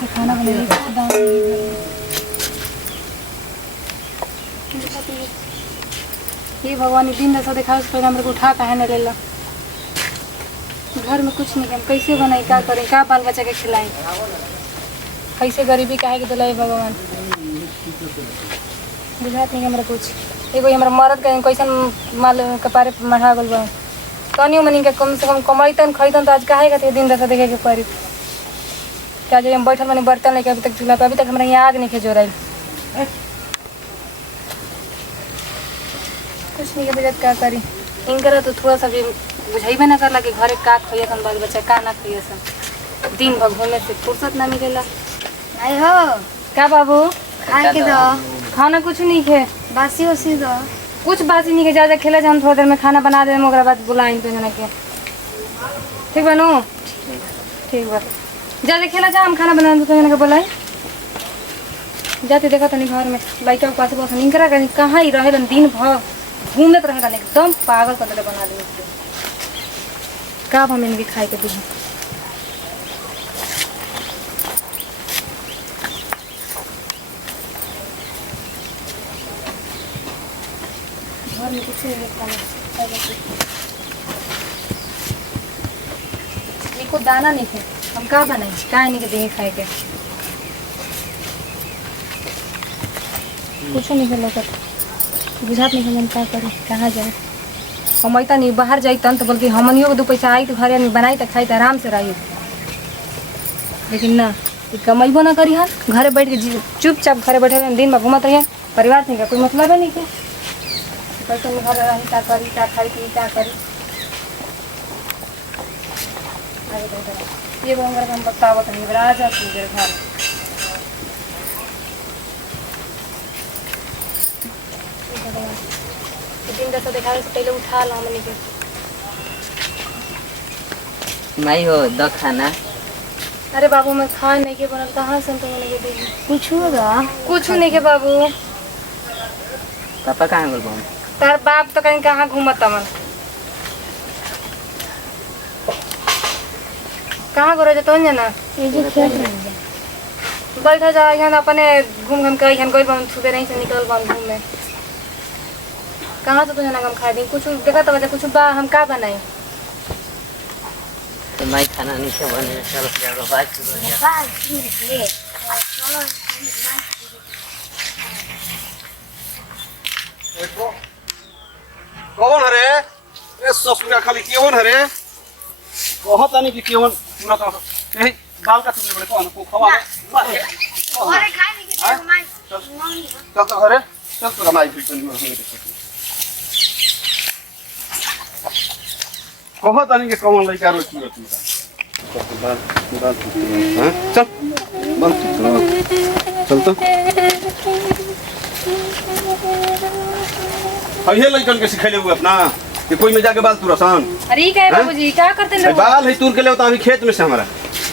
कैसे खाना बनाएगी। ये भगवान दिन ऐसा देखा उस पर हमरे को उठा काहे न लेला। घर में कुछ नहीं हम कैसे बनाई क्या करें क्या बाल बच्चा के खिलाएं कैसे गरीबी काहे के दिलाई भगवान बुझात नहीं हमरा कुछ। एगो हमरा मरद के कैसन माल कपारे मढ़ा गल बा तनियो मनी के कम से कम कमाईतन खरीदन तो आज काहे के दिन दशा देखे के पड़ी। क्या जो हम बैठल मनी बर्तन लेके अभी तक चूल्हा पे अभी तक हमरा यहाँ आग नहीं के जोराई कुछ नहीं के बजट क्या करी इनकर तो थोड़ा सा भी बुझाइबे ना करला कि घरे का खइए सन बाल बच्चा का ना खइए सन दिन भर घूमे से फुर्सत ना मिलेला। आई हो का बाबू खाए के दो खाना कुछ नहीं खे बासी उसी दो कुछ बासी नहीं के ज्यादा खेला हम थोड़ा देर में खाना बना दे ओकरा बाद बुलाइन तो जना के ठीक बनू ठीक बा ज्यादा खेला जा हम खाना बना दो तो जना के बुलाई जाते देखा तनी घर में लड़का के पास बस निकरा कहाँ ही रहे दिन भर घूमत रहे एकदम पागल कर देले बना दी का हम इनके खाए के दी घर में कुछ नहीं खाना को दाना नहीं थे हम का बनाए का नहीं के देंगे खाए के कुछ नहीं के लोग बुझात नहीं हम क्या करें कहाँ जाए हम ऐसा नहीं बाहर जाई तन तो बल्कि हमनियों को दो पैसा आई तो घर आदमी बनाई तो खाई तो आराम से रही लेकिन ना कमाइबो ना करी हन घरे बैठ के चुपचाप घरे बैठे दिन में घूमत रहिए परिवार से कोई मतलब है नहीं के पैसा में घर रही क्या करी क्या खाई पी क्या करी ये हम बतावत नहीं राजा तुझे घर दिन जैसा दिखावे से पहले उठा ला हमने के नहीं हो द खाना। अरे बाबू मैं खा नहीं के बनल कहाँ से तुमने के देगी कुछ होगा कुछ नहीं के बाबू पापा कहाँ गल बम तार बाप तो कहीं कहाँ घूमत मन कहाँ go रहे तो ना ये जो खेल रही है बैठा जा यहाँ अपने घूम घूम के यहाँ कोई बन सुबह नहीं से निकल बन घूमने कहाँ से तो जना हम खा दी कुछ देखा तो कुछ बा हम का बनाई तो मैं खाना नहीं से बने चलो चलो बात बढ़िया कौन हरे ए ससुरा खाली केवन हरे बहुत आने की केवन पूरा तो कहीं बाल का टुकड़े बड़े कौन को खवा अरे खाए नहीं के हमारे चल तो हरे चल तो हमारी फिर नहीं बहुत आने के कौन लड़का रोज की होती है हां चल चल तो ये लड़कन के सिखैले हुए अपना कि कोई में जाके बाल तुरसान अरे क्या है बाबूजी क्या करते हैं बाल है तूर के ले अभी खेत में से हमारा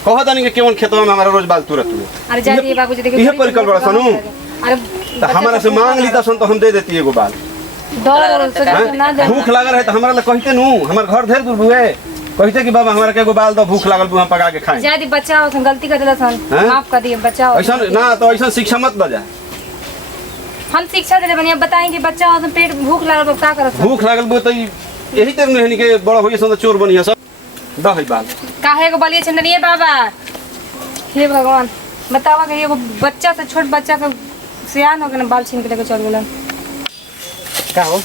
कहता नहीं कि केवल खेतवा में हमारा रोज बाल तुरत हुए अरे जाइए बाबूजी देखिए ये परिकल बड़ा सनू अरे तो हमारा से मांग ली सन तो हम दे देती एगो बाल ना दे भूख लागल है तो हमारा ला कहते नु हमार घर ढेर दूर हुए कहते कि बाबा हमारा के एगो बाल दो भूख लागल बुआ पका के खाए जादी बच्चा हो गलती कर दिला सन माफ कर दिए बच्चा हो ऐसा ना तो ऐसा शिक्षा मत बजा हम शिक्षा दे बनिया बताएंगे बच्चा हो पेट भूख लागल का करत भूख लागल बो तो यही टाइम नहीं के बड़ा होई सन चोर बनिया सब दही बाल काहे को बलिए चंदनिए बाबा हे भगवान बतावा कि एगो बच्चा से छोट बच्चा से सियान हो के बाल छीन के लेके चल गेलन का हो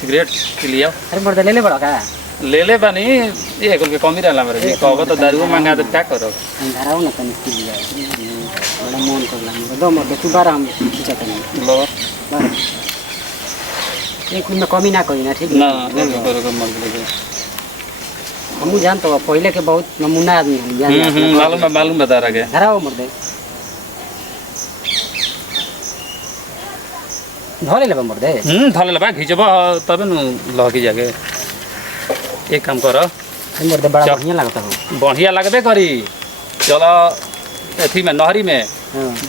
सिगरेट पी लिया अरे मर्द ले ले बड़ा का ले ले बानी ये कुल के कमी रहला मेरे जी कहबो तो दारू मांगा दे क्या करो धराओ ना तनी पी लिया बड़ा मन करला दो मर्द तू बारा हम खींचा तनी लो एक कुल में कमी ना करी ना ठीक ना करो मन लगे हम जान तो पहले के बहुत नमूना आदमी हम जान मालूम बता रहा है धराओ मर्द धले लेबा मर्द धले लेबा घिचबो तबे न लहकी जाके एक काम कर मर्द बड़ा बढ़िया लगता हो बढ़िया लगबे करी चलो एथी में नहरी में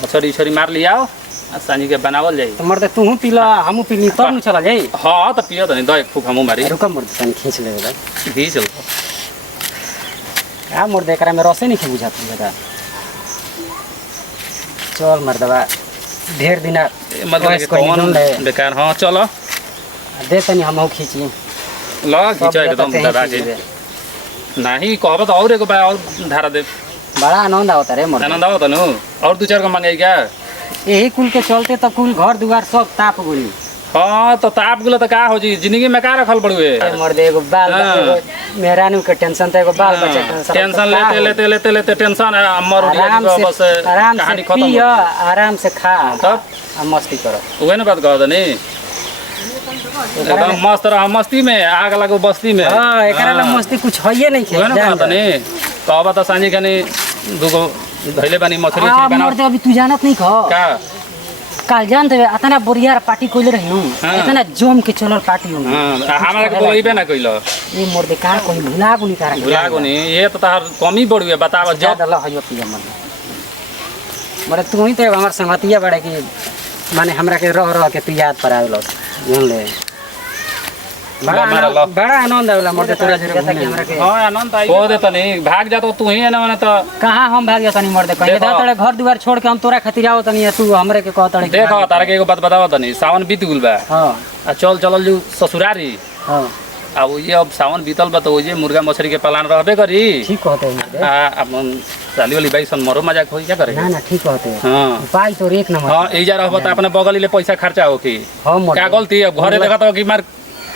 मछली छड़ी मार लिया सानी के बनावल जाई तो मर्द तू पीला हमू पीली तब न चला जाई हां त पियो तनी दई फूक हमू मारी रुक मर्द तनी खींच ले भाई दी चल का मर्द एकरा में रसे नहीं बुझात ज्यादा चल मर्दवा ढेर दिन मतलब कि कौन बेकार हाँ चलो दे तनी हमहू खींची ल खींचो एकदम दबा के नहीं कहब तो और एगो बा और धारा दे बड़ा आनंद आवता रे मर्द आनंद आओ तनु और 2-4 को मांगे क्या यही कुल के चलते तो कुल घर दुआर सब ताप गई हाँ तो ताप गुला तो का हो जी जिंदगी में का रखल बड़ुए मर्द एगो बाल मेहरानू के टेंशन तो एगो बाल बच्चा टेंशन लेते टेंशन मर बस आराम कहानी से खत्म पियो आराम से खा तब आ मस्ती करो उहे ना बात कहत नी एकदम मस्त रह मस्ती में आग लगो बस्ती में हां एकरा ला मस्ती कुछ होइए नहीं खे उहे ना कहत नी कहबा त सांझी खानी दुगो धइले बानी मछली हां बनाओ मर्द अभी तू जानत नहीं खा का काल जान देवे अतना बोरियार पार्टी कोइले रहिनु हाँ। इतना जम के चलल पार्टी हूं हां हमरा के बोलइबे ना कइलो ये मोर दे का कोई भुला गुनी कारण भुला गो नी ये तो तार कमी बड़ुए बताव जब ज्यादा ल हयो पिया मन मरे तू ही तो हमर संगतिया बड़े की माने हमरा के रह के तू याद परावलो जान ले बड़ा आनंद आवला मोर तोरा जरे हमरा के हां आनंद आई को दे तनी भाग जा तो तू ही ना माने तो कहां हम भाग जातनी मोर दे कहीं तड़े घर दुआर छोड़ के हम तोरा खातिर आओ तनी तू हमरे के कह तड़े देखो तारा के एगो बात बताओ तनी सावन बीत गुल बा हां आ चल जो ससुरारी हां अब ये अब सावन बीतल बा तो ये मुर्गा मछली के पालन रहबे करी ठीक कहते हैं आ अपन साली वाली बाई सन मरो मजाक होई क्या करे ना ना ठीक कहते हैं हां उपाय तो एक नंबर हां ए जा रहबा त अपने बगल ले पैसा खर्चा हो की हां मोर क्या गलती अब घरे देखा तो कि मार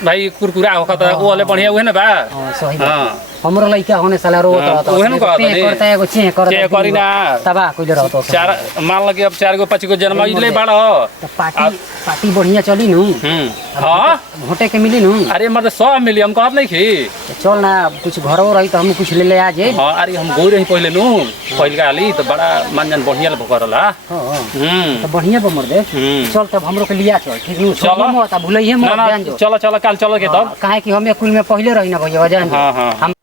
भाई कुरकुरा हो त ओ वाले बढ़िया हुए ना बा हां सही हां बात हमरो लइका होने साला रो तो उहे न कहत नहीं करता एगो चे कर के करी ना तबा कोई रहतो चार मान लगे अब 4 गो 5 गो जन्म इले बाड़ तो पार्टी बढ़िया चली नु हां घोटे के मिली नु अरे मतलब 100 मिली हम कहत नहीं खी तो चल ना कुछ घरो रही तो हम कुछ ले ले आ जे हां अरे हम गई रही पहले नु पहले का आली तो बड़ा मनजन बढ़िया करला हां तो बढ़िया बमर दे चल तब हमरो के लिया चल ठीक नु चलो मत भूलइए मत जान जो चलो काल चलो के तब काहे कि हम कुल में पहले रही ना भैया जान हां हां हम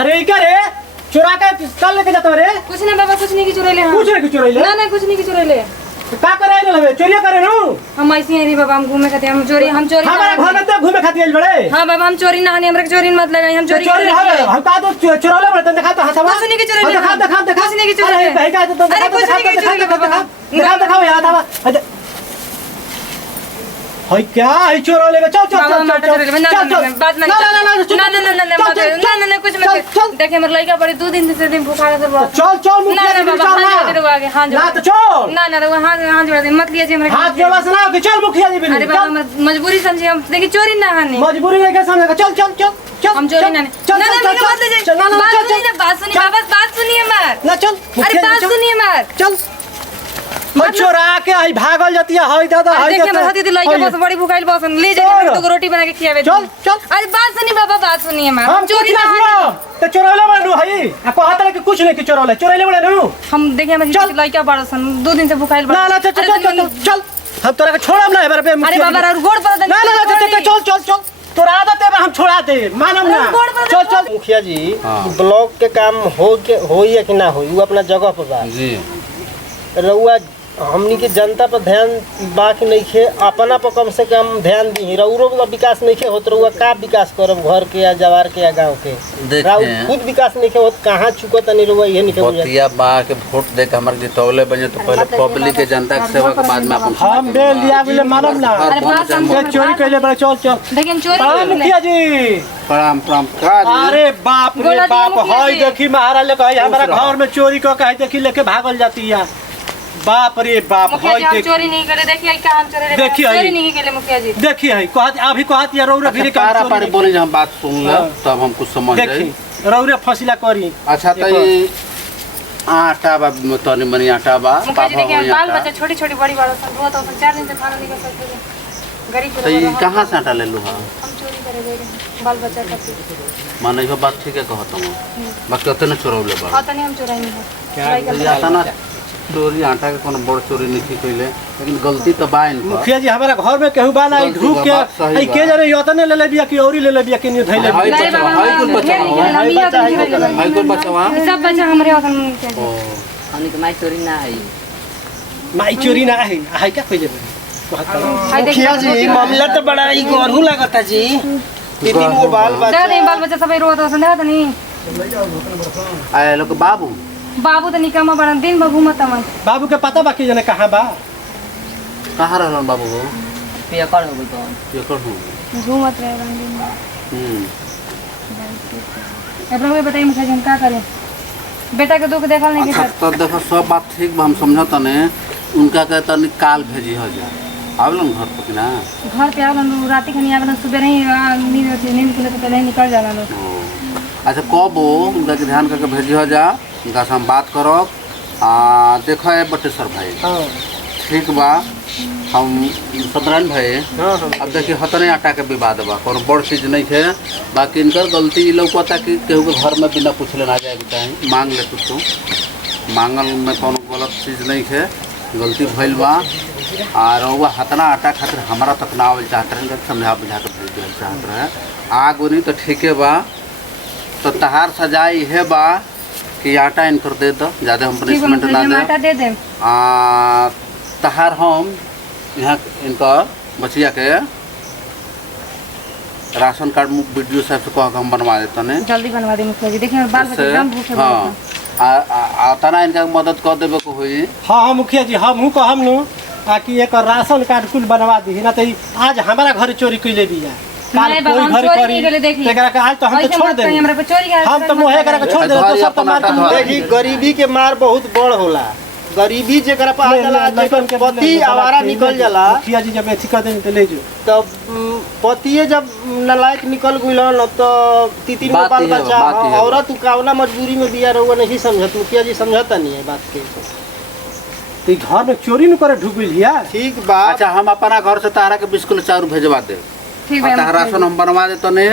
अरे क्या रे चुरा के कल लेके जाता रे कुछ नहीं बाबा कुछ नहीं की चुराइले हम कुछ नहीं चुराइले ना कुछ नहीं की चुराइले का करे रे लवे चोरी करे नु हम ऐसे ही नहीं बाबा हम घूमे खाते हम चोरी हमारे घर में तो घूमे खाती है बड़े हां बाबा हम चोरी ना हमरा के चोरी मत लगाई हम चोरी हम का तो चुराले बड़े दिखा तो हाथवा कुछ नहीं की चुराइले दिखा कुछ नहीं की चुराइले अरे भाई का तो अरे कुछ नहीं की चुराइले बाबा दिखाओ यार हाथवा होय क्या है चोरा लेवे चल बात ना कुछ मत देखिए मेरे लड़का बड़े 2 दिन से दिन भूखा था चल मुखिया जी चल हां ना तो चल ना हां जोड़ दे मत लीजिए मेरे हाथ जोड़ा से ना कि चल मुखिया जी अरे बाबा मजबूरी समझिए हम देखिए चोरी ना हानि मजबूरी नहीं के समझ चल हम चोरी ना ना मत लीजिए बात सुनिए बाबा बात सुनिए मत ना चल अरे बात सुनिए मत चल मत चोरा के आई भागल जाती है हाय दादा हाय देखिए मेरे हाथी लइका बस बड़ी भूखाइल बस ले जाइए दो रोटी बना के खियावे चल अरे बात सुनिए बाबा बात सुनिए मत हम चोरी ना सुनो तो चोराले बड़े हाय आपको हाथ लगे कुछ नहीं कि चोराले बड़े नु हम देखिए मेरे लइका बड़ा सन 2 दिन से भूखाइल बड़ा ना चल हम तोरा के छोड़म ना बारे पे अरे बाबा और गोड़ पर ना चल तोरा आदत है हम छोड़ा दे मानम ना चल मुखिया जी ब्लॉक के काम होई है कि ना होई वो अपना जगह पर बा जी रउआ हमनी के जनता पर ध्यान बाकी नहीं खे अपना पर कम से कम ध्यान दी रउरो का विकास नहीं खे होत रउआ का विकास करब घर के या जवार के या गांव के राउ खुद विकास नहीं खे होत कहां चुको तनी रउआ ये नहीं खे बतिया बा के वोट दे के हमर जितौले बने तो पहले पब्लिक के जनता के सेवा के बाद में अपन हम बे लिया बिले मानम ना चोरी कइले बड़े चल देखिए हम चोरी मुखिया जी प्रणाम का अरे बाप रे बाप हाय देखी महाराज ले कहे हमारा घर में चोरी क कहे देखी लेके भागल जाती है बाप रे बाप हाय देख चोरी नहीं करे देखिए क्या हम चोरी नहीं करे मुखिया जी देखिए है कहत अभी कहत या रौरा फिर कारा पारे बोले हम बात सुन ले तब हम कुछ समझ जाए देखी रौरा फसिला करी अच्छा त आटा बा तनी मनी आटा बा मुखिया जी देखिए बाल बच्चा छोटी बड़ी बड़ा सब बहुत 4 दिन से खाना नहीं खा सकते गरीब तो ये कहाँ से आटा ले लू हाँ हम चोरी करे गए रहे बाल बच्चा खातिर माने यो बात ठीक है कहत हूँ बाकी उतने चोरौले बा और तनी हम चोराई नहीं है आता ना चोरी आटा के कोनो बड़ चोरी नहीं कइले लेकिन गलती तो बा इनका मुखिया जी हमारा घर में केहू बा ना गलती ढूक बा, के बात सही आई बा। के जरे योतने ले ले बिया कि औरी ले ले बिया कि नहीं धइले हाई नहीं बचावा बाबा, हाई कुल हम बचावा ढेर हाई निकल बचा, हम ही हाई कुल बचावा सब बच्चा हमरे होतन क्या ओ अनि के माई चोरी ना है माई चोरी ना है हाई का खोजे हाय देख मुखिया जी मामला तो बड़ा ई गरहू लागता जी तीन गो बाल देखा बच्चा दे बाल बच्चा सब रोत होसन देखा तनी आए लोग बाबू बाबू तो निकम्मा बड़ा दिन भर घूमत मन बाबू के पता बाकी जने कहाँ बा कहाँ रहलन बाबू हो पेकर हो गई तो ये कर हूँ घूमत रहे दिन भर अब रहुए बताइए मुखिया जी हम का करें बेटा के दुख देखल नहीं अच्छा कि तो देखो सब बात ठीक बा हम समझत ने उनका के तनी काल भेजी हो जा आवलन घर पर कि ना घर पे आवलन राती खनी आवलन सुबह नहीं नींद होती नींद खुले तो पहले ही निकल जाला लोग ओ, अच्छा कब हो उनका के ध्यान करके भेजी हो जा उनका से हम बात करो देखो है बटेश्वर भाई हां ठीक बा हम सतरान भाई हां हां अब देखिए हतने आटा के विवाद बा कोनो बड़ चीज नहीं है बाकी इनकर गलती ई लौकता कि केहू के घर में बिना पूछले ना जाए के चाही मांग ले तू मांगल में कोनो गलत चीज नहीं है गलती भइल बा और वो हतना आटा खातिर हमारा तक ना आवल चाहत रहे समझा बुझा के भेज दिया चाहत रहे आग नहीं तो ठीके बा तो तहार सजाई है बा कि आटा इनकर दे दो ज़्यादा हम ठीक है पनिशमेंट मुखिया ना जी हम दे आटा दे दें तहार हम यहाँ इनका बचिया के राशन कार्ड वीडियो साहब से कह के हम बनवा देते हैं जल्दी बनवा दे मुखिया जी देखिए बाल बच्चा एकदम भूखे हाँ आता ना इनका मदद कर देवे को हुई हाँ हाँ मुखिया जी हम हूँ कहम नु कि एक राशन कार्ड कुल बनवा दी ना तो ई आज हमारा घर चोरी कैले बिया काल नहीं बाबा, कोई हम घर चोरी करी नहीं कैले, देखी। तेकरा के आज तो हम तो ऐसे छोड़ मत कहिए, दे हमरा पे चोरी के हम तो मोहे करा के छोड़ दे तो धरी सब तो अपन मार आटा धरी। देखी गरीबी के मार बहुत बड़ होला गरीबी जेकरा पे आ जाला लड़कन के पति आवारा निकल जाला मुखिया जी जब ऐसी कर दें तो ले जो तब पतिए जब नालायक निकल गइलन तो तीन बात बाल ही है, बच्चा बात ही है। औरत कावना मजबूरी में बिया रहुआ नहीं समझत मुखिया जी समझता नहीं है बात के तो ई घर में चोरी न करे ढुक लिया ठीक बा अच्छा हम अपना घर से तारा के 20 किलो चाउर भेजवा दे ठीक है तारा राशन हम बनवा देते ने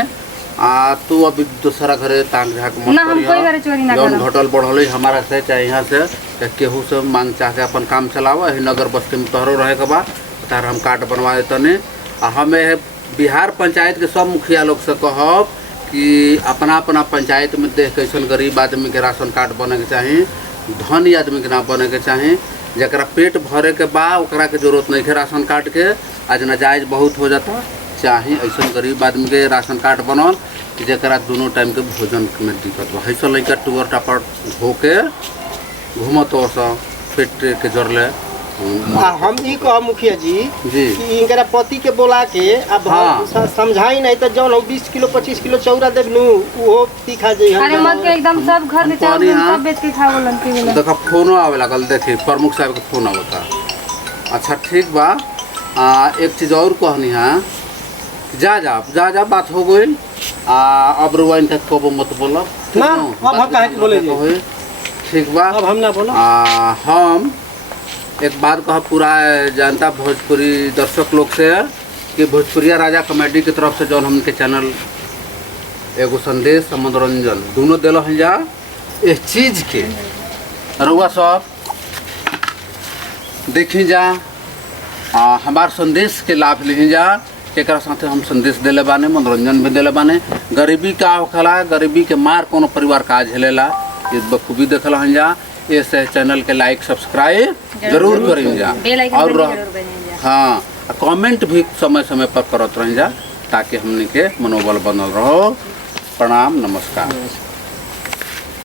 तू अभी दूसरा घरे तांग झाक मत ना, हम कोई घरे चोरी ना जौन करब। घटल बढ़ल हमारा से चाहे यहाँ से चाहे केहू से मांग चाह के अपन काम चलावा है नगर बस्ती में तोहरो रहे के बा तारा हम कार्ड बनवा देते ने हमें बिहार पंचायत के सब मुखिया लोग से कहब कि अपना अपना पंचायत में देख कैसन गरीब आदमी के राशन कार्ड बने के चाही धनी आदमी के ना बने के चाही जरा पेट भरे के बा ओकरा के जरूरत नहीं है राशन कार्ड के आज नाजायज बहुत हो जाता चाहे ऐसा गरीब आदमी के राशन कार्ड बनल कि जरा दोनों टाइम के भोजन में दिक्कत बा ऐसा लड़का टूर टापर धो के घूमत पेट के जरले हम ई कह मुखिया जी जी कि इनकरा पति के बोला के अब हाँ। समझाई नहीं तो जौन 20 किलो 25 किलो चौरा देबनु वो तीखा जे अरे मत के एकदम सब घर के चावल पानी, हाँ। सब बेच के खा बोलन की बोलन देखा फोनो आवे लागल देखी प्रमुख साहब के फोन आवता अच्छा ठीक बा एक चीज़ और कहनी है जा बात हो गई अब रुआ इनका कबो मत बोलो ना, अब हम काहे के बोले जी? ठीक बा अब हम ना बोला हम एक बात कहा पूरा जनता भोजपुरी दर्शक लोग से कि भोजपुरिया राजा कॉमेडी की तरफ से जौन हमके चैनल एगो संदेश और मनोरंजन दोनों दिल हैं जा इस चीज़ के रउआ सब देखी जा हमार संदेश के लाभ ली जा एक साथे हम संदेश दिले बाने मनोरंजन भी दिले बाने गरीबी का होखला गरीबी के मार कोनो परिवार का झेलेला ये बखूबी देखला हैं जा ऐसे चैनल के लाइक सब्सक्राइब जरूर करें जा और हाँ कमेंट भी समय समय पर करत रहें जा ताकि हमने के मनोबल बनल रहो प्रणाम नमस्कार